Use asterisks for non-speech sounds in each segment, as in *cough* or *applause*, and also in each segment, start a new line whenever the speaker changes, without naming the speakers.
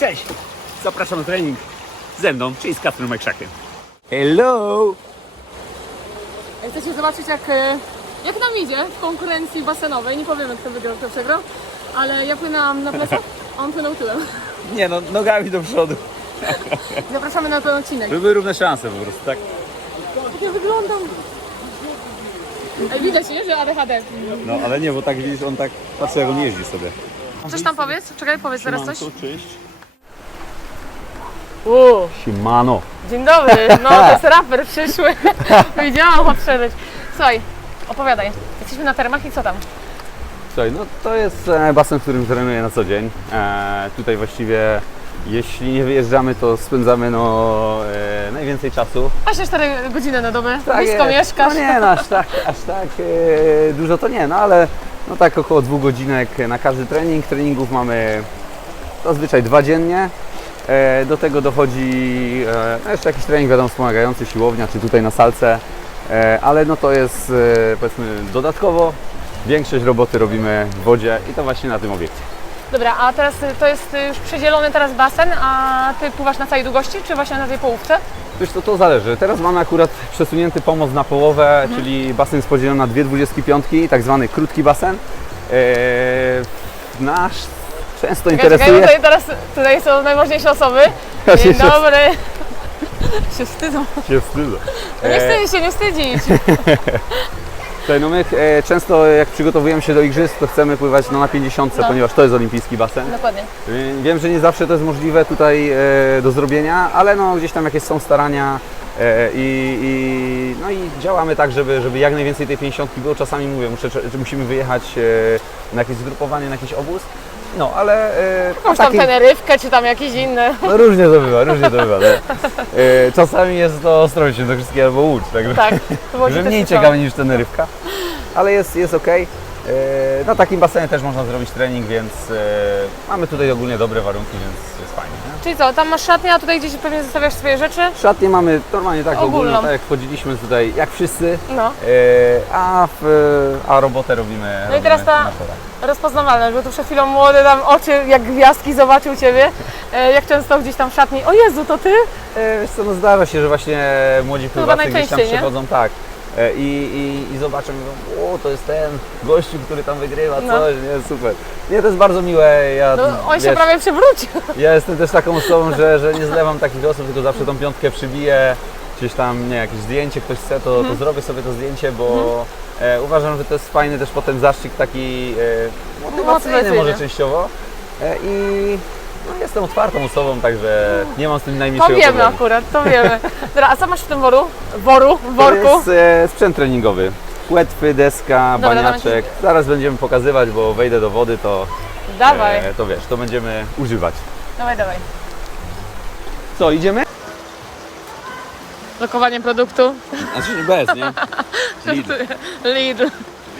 Cześć! Zapraszam na trening ze mną, czyli z Kacprem Majkrzakiem. Hello!
Chcecie zobaczyć jak, e, jak nam idzie w konkurencji basenowej. Nie powiemy kto wygrał, kto przegrał, ale ja płynęłam na plecach, a on płynął tyłem.
Nie no, nogami do przodu.
Zapraszamy na ten odcinek.
Były równe szanse po prostu, tak?
Jak ja wyglądam. Ej, widać, nie, że ADHD.
No ale nie, bo tak widzisz, on tak, patrz jak on jeździ sobie.
Coś tam powiedz? Czekaj, powiedz teraz coś. cześć.
Uuu, Siemano.
dzień dobry. No, to jest *laughs* raper przyszły. *laughs* Widziałam odszedłeś. Słuchaj, opowiadaj. Jesteśmy na termach i co tam?
Słuchaj, no to jest e, basen, w którym trenuję na co dzień. E, tutaj właściwie, jeśli nie wyjeżdżamy, to spędzamy no e, najwięcej czasu.
24 godziny na dobę. Blisko jest. mieszkasz.
No nie, no aż tak, *laughs* aż tak e, dużo to nie, no ale no tak około dwóch godzinek na każdy trening. Treningów mamy zazwyczaj dwa dziennie. E, do tego dochodzi e, no jeszcze jakiś trening, wiadomo, wspomagający, siłownia, czy tutaj na salce, e, ale no to jest powiedzmy dodatkowo. Większość roboty robimy w wodzie i to właśnie na tym obiekcie.
Dobra, a teraz to jest już przedzielony teraz basen, a ty pływasz na całej długości, czy właśnie na tej połówce?
Wiesz, to, to zależy. Teraz mamy akurat przesunięty pomoc na połowę, Mhm. czyli basen jest podzielony na dwie 25, tak zwany krótki basen. Nasz często Czekaj, czekaj, interesuje.
tutaj, teraz, tutaj są najważniejsze osoby. Ja Dzień się- dobry. się wstydzą. się wstydzę. No nie Eee, wstydź się, nie wstydzić. *laughs*
Słuchaj, no my e, często jak przygotowujemy się do igrzysk, to chcemy pływać no, na 50, No. ponieważ to jest olimpijski basen. Dokładnie. E, Wiem, że nie zawsze to jest możliwe tutaj e, do zrobienia, ale no, gdzieś tam jakieś są starania e, i, i, no i działamy tak, żeby, żeby jak najwięcej tej 50 było. Czasami mówię, muszę, że musimy wyjechać e, na jakieś zgrupowanie, na jakiś obóz. No, ale e,
Jakąś tam taki- tenerywkę, czy tam jakieś inne.
no, różnie to bywa, różnie to bywa. E, czasami jest to do wszystkiego albo Łódź, także Tak, było *laughs* że mniej ciekawe niż Tenerywka, ale jest, jest ok. Na takim basenie też można zrobić trening, więc e, mamy tutaj ogólnie dobre warunki, więc jest fajnie.
Czyli co, tam masz szatnię, a tutaj gdzieś pewnie zostawiasz swoje rzeczy?
Szatnię mamy normalnie tak Ogólną. ogólną, tak jak wchodziliśmy tutaj, jak wszyscy, No. e, a, w, a robotę robimy, No i
robimy teraz ta-. Rozpoznawalne, bo tu przed chwilą młody tam oczy jak gwiazdki zobaczył Ciebie. E, Jak często gdzieś tam w szatni, o Jezu, to Ty?
E, Wiesz co, no zdarza się, że właśnie młodzi pływacy gdzieś tam najczęściej, nie? przychodzą, tak. E, I, i, I zobaczą, i mówią, o to jest ten gościu, który tam wygrywa No. coś, nie, super. Nie, to jest bardzo miłe, ja, No,
on się wiesz, prawie przewrócił.
Ja jestem też taką osobą, że, że nie zlewam takich osób, tylko zawsze tą piątkę przybiję. Gdzieś tam, nie jakieś zdjęcie ktoś chce, to, Mhm. to zrobię sobie to zdjęcie, bo e, uważam, że to jest fajny też potem zastrzyk taki e, motywacyjny Motywacyjny. może częściowo. E, I no, jestem otwartą osobą, także nie mam z tym najmniejszego To wiemy problemu.
akurat, to wiemy. Dobra, a co masz w tym woru? Woru? To Worku?
jest e, sprzęt treningowy. Płetwy, deska, Dobra, baniaczek. Zaraz będziemy pokazywać, bo wejdę do wody, to, Dawaj, e, to wiesz, to będziemy używać. dawaj, dawaj. Co, idziemy?
Lokowanie produktu.
Znaczy bez, nie? *laughs* Lidl.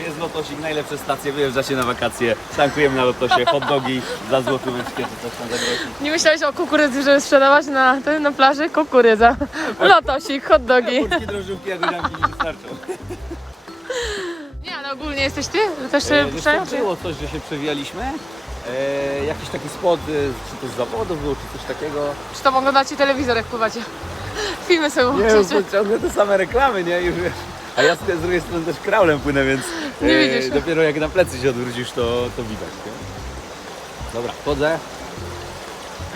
Jest Lotosik, najlepsze stacje, wyjeżdżacie na wakacje, tankujemy na Lotosie, hot dogi za złotóweczkę, czy coś tam
za groszy. Nie myślałeś o kukurydzy, żeby sprzedawać na, na plaży? Kukurydza. Lotosik, hot dogi.
Polskie drożdżówki, jak nie wystarczą.
Nie, ale ogólnie jesteś ty? Też E, wiesz
Czy... było coś, że się przewijaliśmy, e, jakiś taki spot, e, czy to z zawodów było, czy coś takiego.
Czy to oglądacie telewizor, jak pływacie? Filmy sobie Nie włączycie. to
ciągle te same reklamy, nie? Już wiesz. A ja z z drugiej strony też kraulem płynę, więc e, Nie widzisz. dopiero jak na plecy się odwrócisz, to, to widać. Nie? Dobra, wchodzę.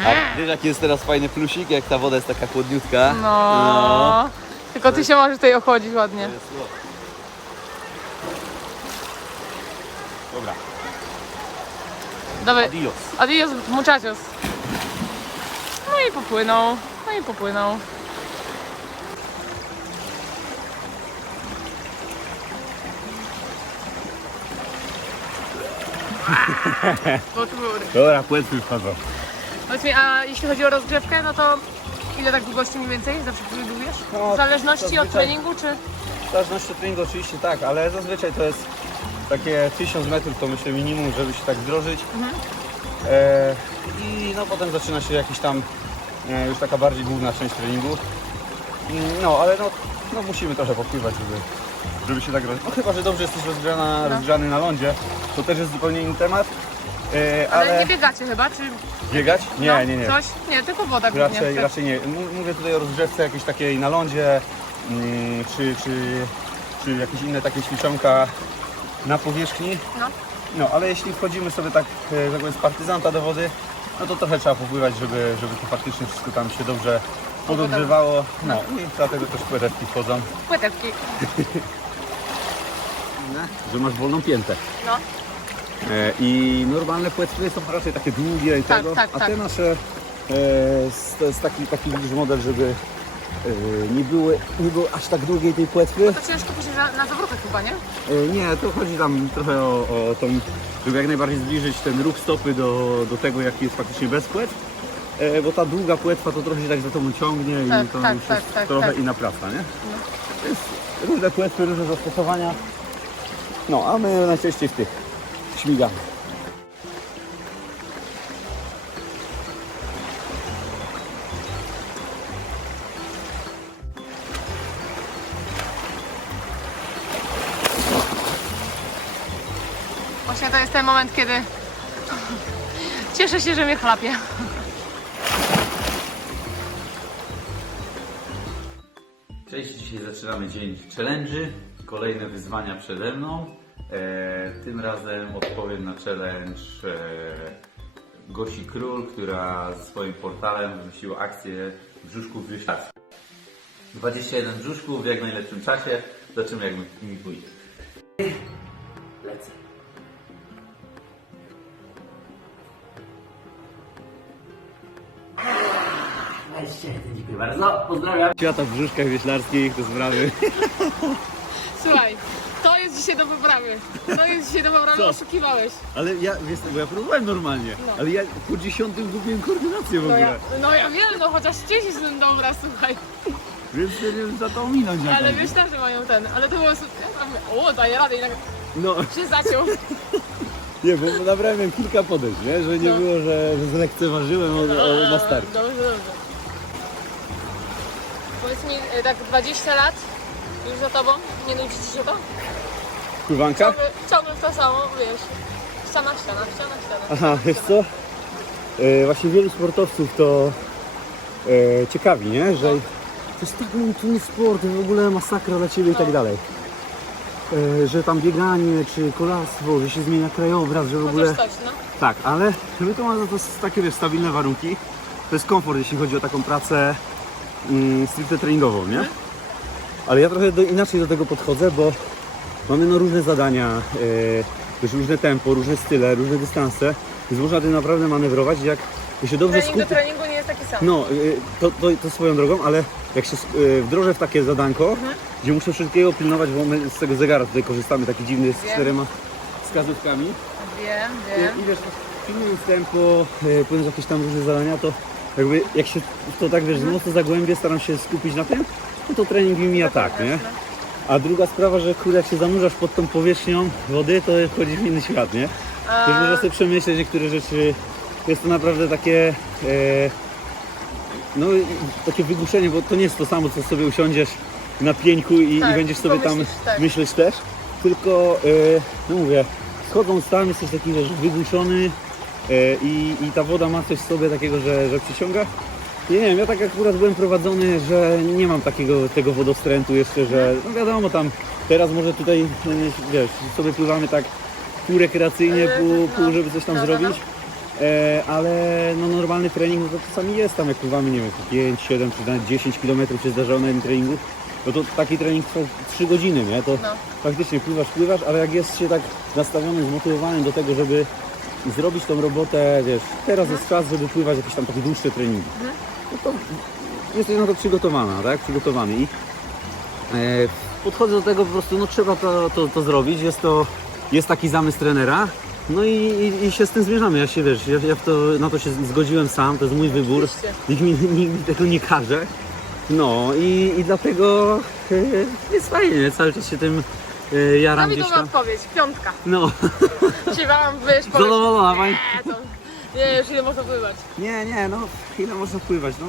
A wiesz jaki jest teraz fajny plusik, jak ta woda jest taka chłodniutka?
No. Tylko ty się możesz tutaj ochodzić ładnie. To jest lot.
Dobra, Dawaj, adios.
adios muchachos. No i popłynął, no i popłynął.
Pod *laughs* góry. Dobra, płetwy wchodzą.
Powiedz mi, a jeśli chodzi o rozgrzewkę, no to ile tak długości mniej więcej zawsze przewidujesz? No, W zależności od zazwyczaj- treningu, czy...
W zależności od treningu oczywiście tak, ale zazwyczaj to jest takie 1000 metrów to myślę minimum, żeby się tak wdrożyć. E, I no potem zaczyna się jakiś tam e, już taka bardziej główna część treningu. Mm, No ale no, no musimy trochę popływać, żeby, żeby się tak roz... No chyba, że dobrze jesteś rozgrzana, rozgrzany na lądzie, to też jest zupełnie inny temat. E, Ale, ale
nie biegacie chyba, czy
biegać? Nie, no, nie, nie. coś?
Nie, tylko woda
głównie. Raczej, raczej nie. M- Mówię tutaj o rozgrzewce jakiejś takiej na lądzie, mm, czy, czy, czy jakieś inne takie ćwiczonka na powierzchni. No. No, ale jeśli wchodzimy sobie tak, e, że tak powiem, z partyzanta do wody, no to trochę trzeba popływać, żeby, żeby to faktycznie wszystko tam się dobrze podogrzewało. No i dlatego też płetewki wchodzą. Płytewki. Że masz wolną piętę. No. E, I normalne płetwy są raczej takie długie i Tak, tego, tak, a tak. te nasze e, s- to jest taki, taki widzisz model, żeby e, nie, były, nie było aż tak długiej tej płetwy.
To ciężko później na, na zawrotach chyba, nie?
E, nie, to chodzi tam trochę o, o tą, żeby jak najbardziej zbliżyć ten ruch stopy do, do tego, jaki jest faktycznie bez płetw. E, bo ta długa płetwa to trochę się tak za tobą ciągnie Tak, i to tak, już tak, jest tak, trochę tak. inna praca, nie? Więc różne płetwy, różne zastosowania. No, a my najczęściej w tych śmigamy.
Właśnie to jest ten moment, kiedy cieszę się, że mnie chlapie.
Cześć, dzisiaj zaczynamy dzień challenge'y. Kolejne wyzwania przede mną. E, tym razem odpowiem na challenge e, Gosi Król, która ze swoim portalem wymyśliła akcję brzuszków wyślarskich. 21 brzuszków w jak najlepszym czasie. Zobaczymy jak mi pójdzie. Bardzo. Pozdrawiam. Świata w brzuszkach wieślarskich, te sprawy.
*laughs* Słuchaj, to jest dzisiaj do poprawy. To jest dzisiaj do poprawy, Co? oszukiwałeś.
Ale ja, wiesz, bo ja próbowałem normalnie, No. ale ja po dziesiątym gubiłem koordynację w No ogóle. ja,
no ja wiem, no chociaż część jest dobra, słuchaj.
Więc nie wiem, za to ominąć
Ale pewno. wiesz, że mają ten, ale to było super. Ja mówię, O, daję radę i tak No, się zaciął.
*laughs* nie, bo naprawdę miałem kilka podejść, nie? Że nie No. było, że, że zlekceważyłem o, o, na start. Dobrze, dobrze.
E, tak 20 lat już za tobą, nie nudzi ci się to?
Kurwanka? Ciągle,
ciągle to samo, wiesz, ściana, ściana, ściana, ściana.
Aha, wiesz co? E, właśnie wielu sportowców to e, ciekawi, nie? Że to jest tak monotonny sport, w ogóle masakra dla Ciebie i tak dalej. E, że tam bieganie czy kolarstwo, że się zmienia krajobraz, że w ogóle... Chociaż coś, no. Tak, ale my to mamy to takie wiesz, stabilne warunki. To jest komfort, jeśli chodzi o taką pracę mm, stricte treningową, nie? Ale ja trochę do, inaczej do tego podchodzę, bo mamy no różne zadania, yy, różne tempo, różne style, różne dystanse. Więc można tym naprawdę manewrować, jak jak się dobrze Trening do skupi...
treningu nie jest taki sam.
No, yy, to, to, to swoją drogą, ale jak się yy, wdrożę w takie zadanko, gdzie muszę wszystkiego pilnować, bo my z tego zegara tutaj korzystamy, taki dziwny z Wiem. czterema wskazówkami.
Wiem, I, wiem.
I wiesz, pilnując tempo, e, płynąc jakieś tam różne zadania, to jakby jak się to tak wiesz, mocno zagłębię, staram się skupić na tym, no to trening mi mija tak, nie? A druga sprawa, że kurde, jak się zanurzasz pod tą powierzchnią wody, to wchodzisz w inny świat, nie? Też można sobie przemyśleć niektóre rzeczy. Jest to naprawdę takie, e, no takie wygłuszenie, bo to nie jest to samo, co sobie usiądziesz na pieńku i, Tak, i będziesz sobie tam pomyślisz, tak. myśleć też, tylko, e, no mówię, schodząc tam jesteś taki, wiesz, wygłuszony i, i ta woda ma coś w sobie takiego, że, że przyciąga. Nie wiem, ja tak akurat byłem prowadzony, że nie mam takiego tego wodostrętu jeszcze, że no wiadomo tam, teraz może tutaj, e, wiesz, sobie pływamy tak pół rekreacyjnie, E, pół, no. pół żeby coś tam No, no, zrobić. E, ale no normalny trening, no to czasami jest tam, jak pływamy, nie wiem, po 5, 7 czy nawet 10 km się zdarzało na jednym treningu, no to taki trening trwa 3 godziny, nie? To No. faktycznie pływasz, pływasz, ale jak jest się tak nastawionym, zmotywowanym do tego, żeby zrobić tą robotę, wiesz, teraz jest czas, żeby pływać jakieś tam takie dłuższe treningi. No to jesteś na to przygotowana, tak? Przygotowany. I e, podchodzę do tego po prostu, no trzeba to, to, to zrobić, jest to, jest taki zamysł trenera, no i, i, i się z tym zmierzamy, ja się, wiesz, ja, ja to, na to się zgodziłem sam, to jest mój wybór, nikt mi, *laughs* nikt mi tego nie każe, no i, i dlatego e, jest fajnie, cały czas się tym e, jaram gdzieś Prawidłowa tam.
odpowiedź, piątka. No, *laughs* Ci wam, wiesz, powiesz, zadowolona pani? nie, to, nie, już ile można pływać.
Nie, nie, no ile można pływać, no.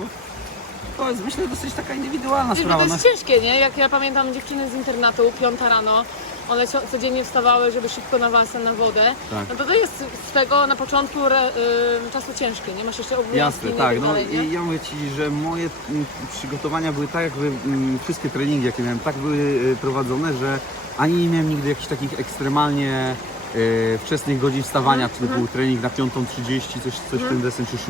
To jest myślę dosyć taka indywidualna Wiesz, bo sprawa.
to no. jest ciężkie, nie? Jak ja pamiętam dziewczyny z internatu, piąta rano, one co- codziennie wstawały, żeby szybko na na wodę, Tak. no to to jest swego na początku re, y, czasu ciężkie, nie? Masz jeszcze obowiązki
Jasne, i tak. No dalej, nie? i ja mówię Ci, że moje mm, przygotowania były tak, jakby mm, wszystkie treningi, jakie miałem, tak były y, prowadzone, że ani nie miałem nigdy jakichś takich ekstremalnie y, wczesnych godzin wstawania, Mhm, czy typu trening na 5.30, coś, coś w ten desen, czy 6.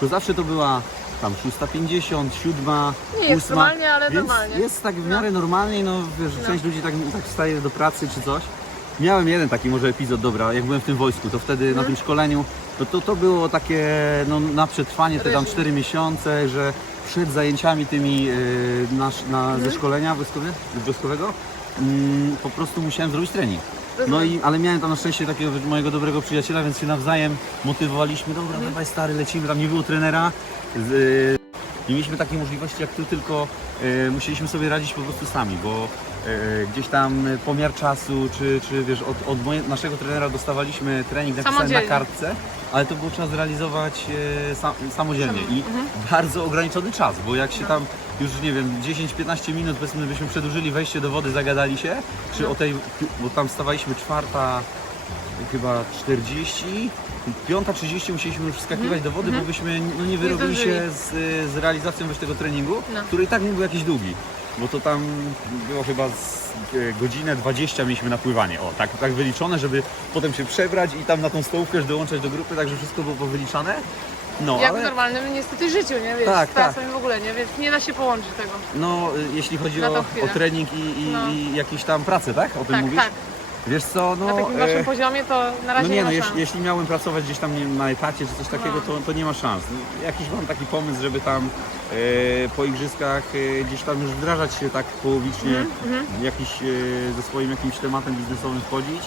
To zawsze to była tam 6.50, 7, Nie 8. ekstremalnie,
ale Więc normalnie.
Jest tak w miarę normalnie, no wiesz, No. część ludzi tak, tak wstaje do pracy czy coś. Miałem jeden taki może epizod, dobra, jak byłem w tym wojsku, to wtedy Mhm. na tym szkoleniu, to, to, to było takie no, na przetrwanie te tam Reżim. 4 miesiące, że przed zajęciami tymi yy, na, na, Mhm. ze szkolenia wojskowe, wojskowego mm, po prostu musiałem zrobić trening. No i, ale miałem tam na szczęście takiego mojego dobrego przyjaciela, więc się nawzajem motywowaliśmy, dobra, Mhm. dawaj stary, lecimy, tam nie było trenera. Z, y, nie mieliśmy takiej możliwości jak tu, tylko musieliśmy sobie radzić po prostu sami, bo y, gdzieś tam pomiar czasu, czy, czy wiesz, od, od moje, naszego trenera dostawaliśmy trening napisany na kartce, ale to było trzeba zrealizować sam, samodzielnie i Mhm. bardzo ograniczony czas, bo jak się tam już nie wiem, 10-15 minut powiedzmy byśmy przedłużyli wejście do wody, zagadali się, czy o tej, bo tam stawaliśmy czwarta chyba 40, 5.30 musieliśmy już wskakiwać do wody, bo byśmy no, nie wyrobili zdążyli. się z, z realizacją wiesz, tego treningu, No. który i tak nie był jakiś długi, bo to tam było chyba z e, godzinę 20 mieliśmy na pływanie, o tak, tak wyliczone, żeby potem się przebrać i tam na tą stołówkę już dołączać do grupy, także wszystko było powyliczane. No, Jak w
ale normalnym niestety życiu, nie? Wiesz, Tak, z pracą w ogóle, nie? Więc nie da się połączyć tego.
no, y, jeśli chodzi Na tą o, chwilę. o trening i, i, No. i jakieś tam pracę, tak? O tym Tak, mówisz? tak. Wiesz co, no... Na
takim e, waszym poziomie to na razie No nie, nie no ma jeśli, szans.
jeśli miałem pracować gdzieś tam nie, wiem, na etacie czy coś takiego, No. to, to nie ma szans. No, Jakiś mam taki pomysł, żeby tam e, po igrzyskach e, gdzieś tam już wdrażać się tak połowicznie, Mhm, jakiś, e, ze swoim jakimś tematem biznesowym wchodzić.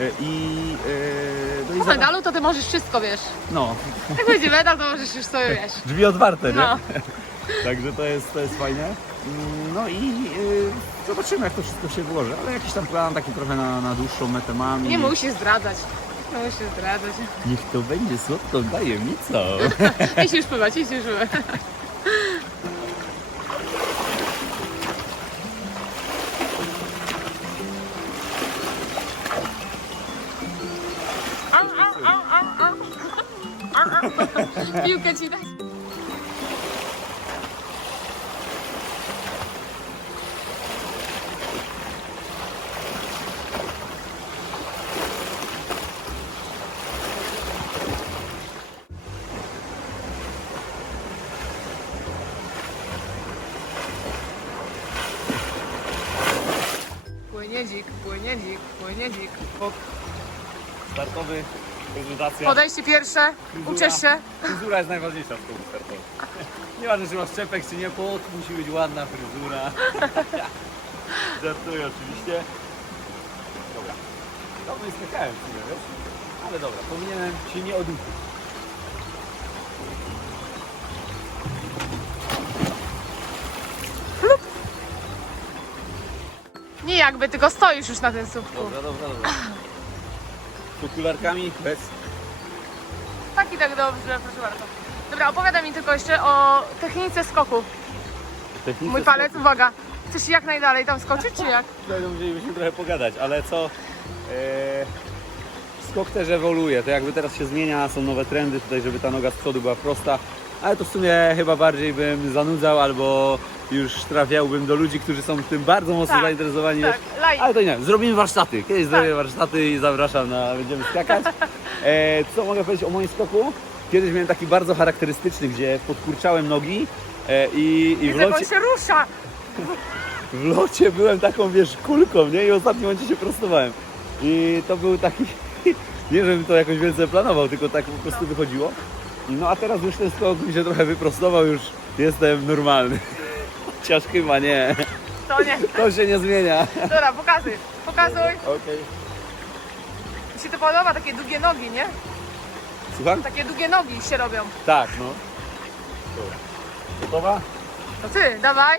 E, I,
e, no, i Po medalu to ty możesz wszystko, wiesz. no, Jak będzie medal, to możesz już sobie, *laughs* wiesz.
drzwi otwarte, nie? No. *laughs* Także to jest, to jest fajne. Mm, No i e, zobaczymy, jak to wszystko się włoży, ale jakiś tam plan taki trochę na, na dłuższą metę mam. i Nie
musisz zdradzać. Nie musisz zdradzać.
Niech to będzie słodką tajemnicą.
*laughs* Idź już pływać, idź już pływać. Piłkę ci dać. Prezentacja. Podejście pierwsze, uczesz się.
Fryzura jest najważniejsza w szkole startowej. Nieważne, czy masz czepek, czy nie, pot musi być ładna fryzura. *laughs* Żartuję oczywiście. Dobra. Nie skakałem w sumie, wiesz? Ale dobra, powinienem się nie oduczyć.
Nie jakby, tylko stoisz już na tym słupku.
Dobra, dobra, dobra. *laughs* Okularkami bez.
Tak i tak dobrze, proszę bardzo. Dobra, opowiadaj mi tylko jeszcze o technice skoku. Technice Mój palec, uwaga. Chcesz jak najdalej tam skoczyć, czy jak?
Tutaj no, musielibyśmy trochę pogadać, ale co? E, skok też ewoluuje, to jakby teraz się zmienia, są nowe trendy tutaj, żeby ta noga z przodu była prosta, ale to w sumie chyba bardziej bym zanudzał albo już trafiałbym do ludzi, którzy są tym bardzo mocno Tak, zainteresowani. tak. Ale to nie, zrobimy warsztaty. Kiedyś zrobię Tak. warsztaty i zapraszam na, będziemy skakać. E, co mogę powiedzieć o moim skoku? Kiedyś miałem taki bardzo charakterystyczny, gdzie podkurczałem nogi e, i, i w
Widzę, jak on locie, się rusza.
w locie byłem taką, wiesz, kulką, nie? I w ostatnim momencie się prostowałem. I to był taki, *laughs* nie żebym to jakoś więcej planował, tylko tak po prostu wychodziło. No a teraz już ten skok mi się trochę wyprostował, już jestem normalny. Chyba nie, To nie. to się nie zmienia.
Dobra, pokazuj. Pokazuj. Okej. Mi się to podoba, takie długie nogi, nie? Słucham? Takie długie nogi się robią.
Tak, no. Dobra. Gotowa?
To ty, dawaj.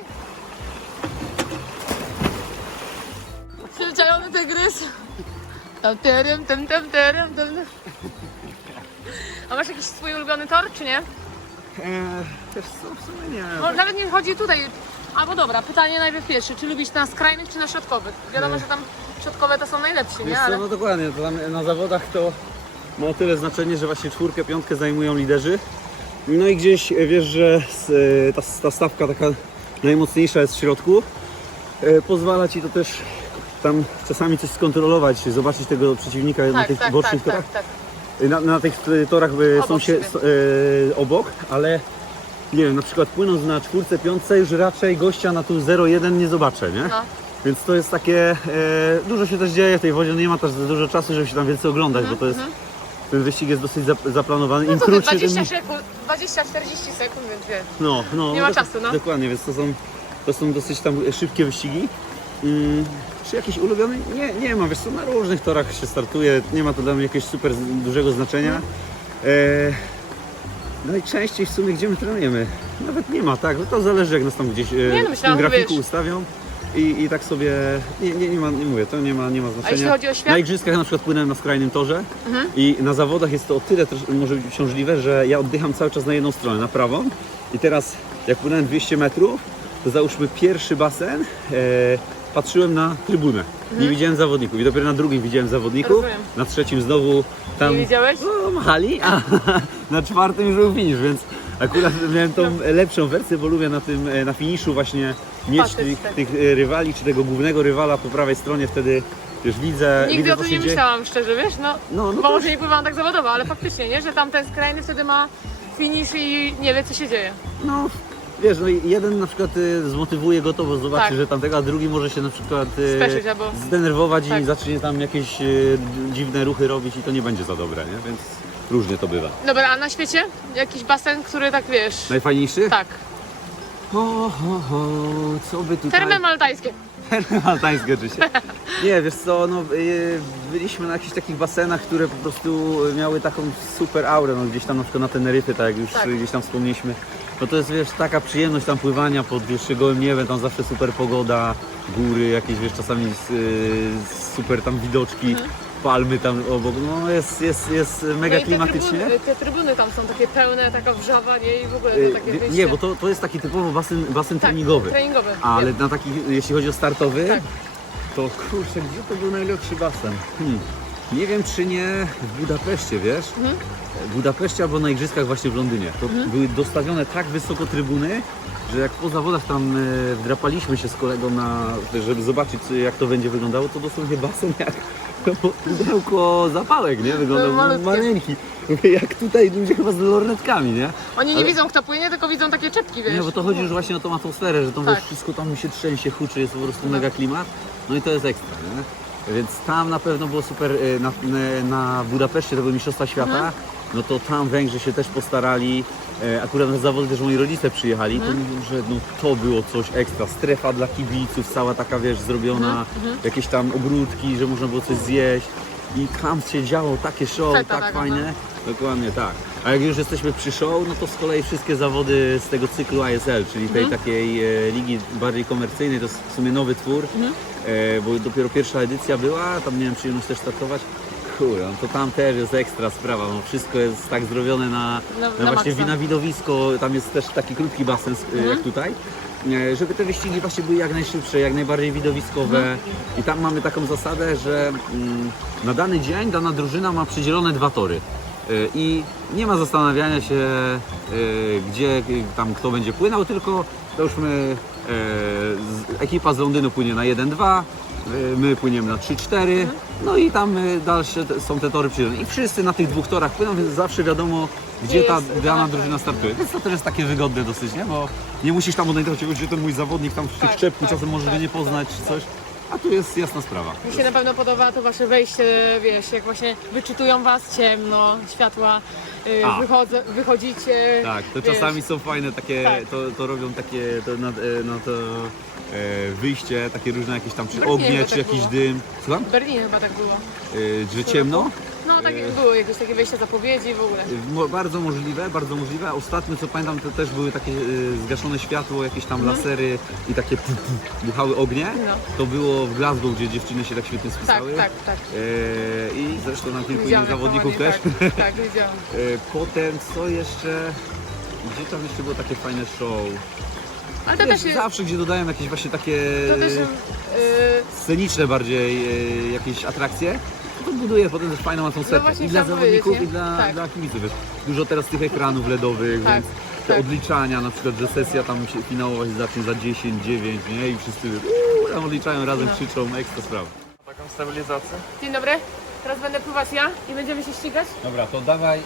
Przyleciający tygrys. Tam, terem, tem, tem, terem, tem. A masz jakiś swój ulubiony tor, czy nie? Eee,
też co, w sumie nie. No,
nawet nie chodzi tutaj. Albo dobra, pytanie najpierw pierwsze. Czy lubisz na skrajnych, czy na środkowych? Wiadomo, że tam środkowe to są najlepsi, Wiesz nie?
co, Ale no dokładnie, to tam na zawodach to ma o tyle znaczenie, że właśnie czwórkę, piątkę zajmują liderzy. No i gdzieś e, wiesz, że s- e, ta, ta stawka taka najmocniejsza jest w środku. E, Pozwala ci to też tam czasami coś skontrolować, zobaczyć tego przeciwnika na tak, tych tak, bocznych tak, torach. tak, tak. Na, na tych torach e, są Obok się siebie. s- obok, ale nie wiem, na przykład płynąc na czwórce, piątce już raczej gościa na tu 0,1 nie zobaczę, nie? No. Więc to jest takie, e, dużo się też dzieje w tej wodzie, no nie ma też za dużo czasu, żeby się tam więcej oglądać, Mhm, bo to jest, ten wyścig jest dosyć zap- zaplanowany. Im No to krótszy, 20
tym... sekund, 20-40 sekund, więc wiesz. No, no, Nie no ma to- czasu, no.
Dokładnie, więc to są, to są dosyć tam szybkie wyścigi. Mm, czy jakiś ulubiony? Nie, nie ma, wiesz co, na różnych torach się startuje, nie ma to dla mnie jakiegoś super z- dużego znaczenia. Mhm. E, najczęściej w sumie gdzie my trenujemy? Nawet nie ma, tak, no to zależy jak nas tam gdzieś e, Nie, no w tym myślałam, grafiku wiesz. ustawią. I, I tak sobie, nie, nie, nie, ma, nie mówię, to nie ma, nie ma znaczenia.
jeśli chodzi o świat? Na
igrzyskach na przykład płynąłem na skrajnym torze Mhm. i na zawodach jest to o tyle też może być uciążliwe, że ja oddycham cały czas na jedną stronę, na prawą. I teraz jak płynąłem 200 metrów, to załóżmy pierwszy basen, e, patrzyłem na trybunę. Nie widziałem zawodników i dopiero na drugim widziałem zawodników. Mhm. Rozumiem. Na trzecim znowu tam Nie widziałeś? no, machali, a *laughs* na czwartym już był finish, więc akurat miałem tą lepszą wersję, bo lubię na tym, e, na finiszu właśnie mieć Patrzeć, tych, tak. tych e, rywali, czy tego głównego rywala po prawej stronie, wtedy już widzę,
Nigdy widzę o co tym się nie dzieje. myślałam, szczerze, wiesz, no, No, no bo to- może nie pływałam tak zawodowo, ale faktycznie, nie, że tam ten skrajny wtedy ma finish i nie wie, co się dzieje.
No, wiesz, no i jeden na przykład y, zmotywuje go to, bo zobaczy, Tak. że tamtego, a drugi może się na przykład y, Speszyć albo- zdenerwować Tak. i zacznie tam jakieś y, dziwne ruchy robić i to nie będzie za dobre, nie? Więc różnie to bywa.
Dobra, a na świecie jakiś basen, który tak wiesz,
Najfajniejszy?
tak, Ho, ho, ho, co by tutaj... termy maltajskie.
Maltańskie oczywiście. Nie, wiesz co, no, y, byliśmy na jakichś takich basenach, które po prostu miały taką super aurę, no gdzieś tam na przykład na Teneryfie, tak jak już Tak. gdzieś tam wspomnieliśmy. No to jest, wiesz, taka przyjemność tam pływania pod jeszcze gołym niebem, tam zawsze super pogoda, góry jakieś, wiesz, czasami y, super tam widoczki, Mhm. palmy tam obok, no jest, jest, jest mega no te klimatycznie. trybuny,
te trybuny tam są takie pełne, taka wrzawa, nie, i w ogóle Y, to takie wie- wyjście.
Nie, bo to, to jest taki typowo basen, basen tak, treningowy. treningowy. Ale Wiem. na taki, jeśli chodzi o startowy, Tak. to kurczę, gdzie to był najlepszy basen? Hmm. Nie wiem, czy nie w Budapeszcie, wiesz? Mhm. W Budapeszcie albo na igrzyskach właśnie w Londynie. To były dostawione tak wysoko trybuny, że jak po zawodach tam e, wdrapaliśmy się z kolegą na, żeby zobaczyć jak to będzie wyglądało, to dosłownie basen jak pudełko zapałek, nie? Wyglądał No, malutkie. maleńki. Mówię, Jak tutaj ludzie chyba z lornetkami, nie?
Oni nie ale- widzą, kto płynie, tylko widzą takie czepki, wiesz. Nie, bo
to chodzi już właśnie o tą atmosferę, że tam Tak. wiesz, wszystko tam się trzęsie, huczy, jest po prostu No. mega klimat. No i to jest ekstra, nie? Więc tam na pewno było super, y, na, na Budapeszcie to były Mistrzostwa Świata, Mhm. no to tam Węgrzy się też postarali. E, Akurat na zawody też moi rodzice przyjechali, Mhm. to mówią, że no, to było coś ekstra. Strefa dla kibiców, cała taka wiesz, zrobiona, Mhm, jakieś tam ogródki, że można było coś zjeść. I tam się działo takie show, Feta tak taka, fajne. Dokładnie tak. A jak już jesteśmy przy show, no to z kolei wszystkie zawody z tego cyklu ISL, czyli tej Mhm. takiej e, ligi bardziej komercyjnej, to jest w sumie nowy twór, Mhm. E, bo dopiero pierwsza edycja była, tam miałem przyjemność też startować. Kurde, no to tam też jest ekstra sprawa, no wszystko jest tak zrobione na, Na- na, na właśnie maksa. na widowisko, tam jest też taki krótki basen s- Mhm. jak tutaj. e, Żeby te wyścigi właśnie były jak najszybsze, jak najbardziej widowiskowe. Mhm. I tam mamy taką zasadę, że mm, na dany dzień dana drużyna ma przydzielone dwa tory. I nie ma zastanawiania się, gdzie tam kto będzie płynął, tylko załóżmy y, z- ekipa z Londynu płynie na 1-2, y, my płyniemy na 3-4, no i tam y, dalsze te- są te tory przydzielone. I wszyscy na tych dwóch torach płyną, więc zawsze wiadomo, gdzie ta jest dana tak, drużyna startuje. Więc to też jest takie wygodne dosyć, nie? Bo nie musisz tam odnajdować, gdzie ten mój zawodnik tam w tych Tak, czepku, tak, czasem może go tak, nie poznać tak, czy coś. A tu jest jasna sprawa.
Mi się na pewno podoba to wasze wejście, wiesz, jak właśnie wyczytują was ciemno, światła, y, A. wychodzę, wychodzicie.
Tak, to wiesz. czasami są fajne takie, Tak. to, to robią takie to na, e, na to e, wyjście, takie różne jakieś tam, czy ognie, czy tak jakiś było. dym.
Słucham? W Berlinie chyba tak było. E, że ciemno? Tak było, jakieś takie wejście zapowiedzi w ogóle. E,
mo- Bardzo możliwe, bardzo możliwe. Ostatnio co pamiętam to też były takie e, zgaszone światło, jakieś tam lasery i takie pu, pu, buchały ognie. Mhm. No. To było w Glasgow, gdzie dziewczyny się tak świetnie Tak, spisały.
tak, tak. E,
I zresztą na kilku innych Widziałam, zawodników też.
Tak, tak widziałam. *laughs* E,
Potem co jeszcze? Gdzie tam jeszcze było takie fajne show? Ale to Wiesz, też, zawsze gdzie dodają jakieś właśnie takie to też Yy, sceniczne bardziej e, jakieś atrakcje, to buduje potem też fajną atmosferę No i dla zawodników i dla, nie? Tak. dla kibiców. Wiesz, dużo teraz tych ekranów LEDowych, Tak, więc te tak. odliczania, na przykład, że sesja tam się finałowa się zacznie za 10, 9, nie? I wszyscy uuu, tam odliczają razem, No. krzyczą, ekstra sprawa. Taką stabilizację.
dzień dobry. Teraz będę pływać ja i będziemy się ścigać.
Dobra, to dawaj, e,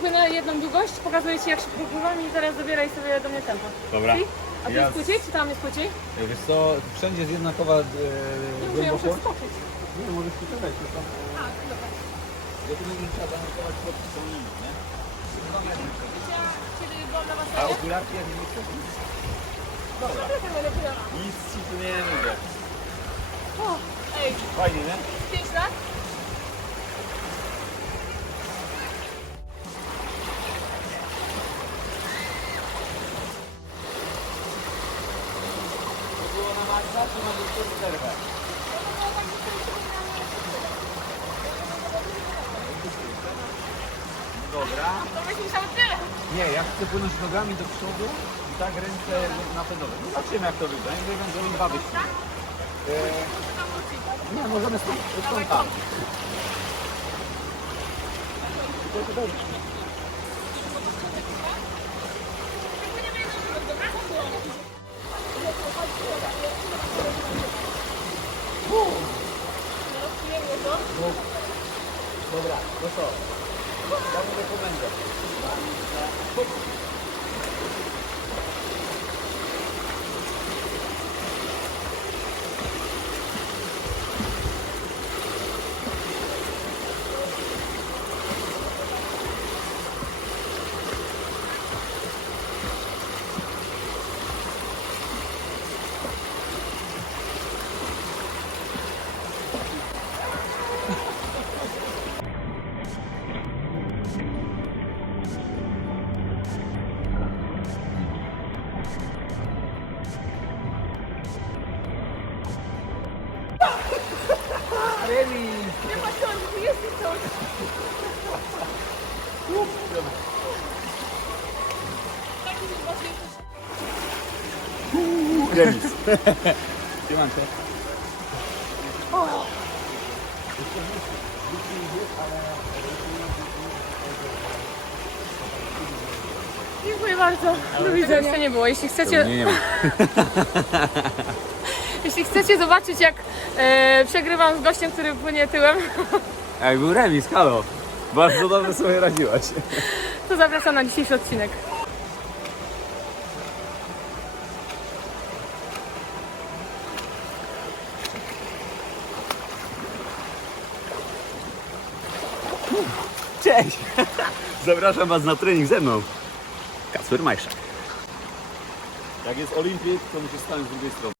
Płynę jedną długość, pokazuję Ci jak szybko pływam i zaraz zabieraj sobie do mnie tempo. dobra. Okej? A tu Ja- jest płyciej, czy tam jest płyciej?
Wiesz co, wszędzie jest jednakowa e, Nie muszę, ja muszę głębokość. Wskoczyć. Nie, możesz tu wejść, to tam, A, dobra. ja tu nie trzeba zanurkować pod są linii, nie? Wiecie, kiedy byłam na A basenie? okularki jak nie chcesz? Trochę będę pływała. Nic ci tu nie mówię. O, Ej, Fajnie, nie? 5 lat? Dobra. To
byś musiał tyle.
Nie, ja chcę płynąć nogami do przodu i tak ręce napędowe. No zobaczymy jak to wyjdzie. Nie będę im bawić. Eee, nie, możemy stąd, stąd tam. Dobra, to co? Ja mówię komendę. Nie Siemanko.
Dziękuję bardzo. Do widzenia. To nie było. Jeśli chcecie, Nie, nie ma. *laughs* jeśli chcecie zobaczyć jak e, przegrywam z gościem, który płynie tyłem,
*laughs* Ej, był remis, halo. Bardzo dobrze sobie radziłaś.
to zapraszam na dzisiejszy odcinek.
Cześć! Zapraszam Was na trening ze mną. Kacper Majszak. Jak jest Olimpik, to musisz stanąć z drugiej strony.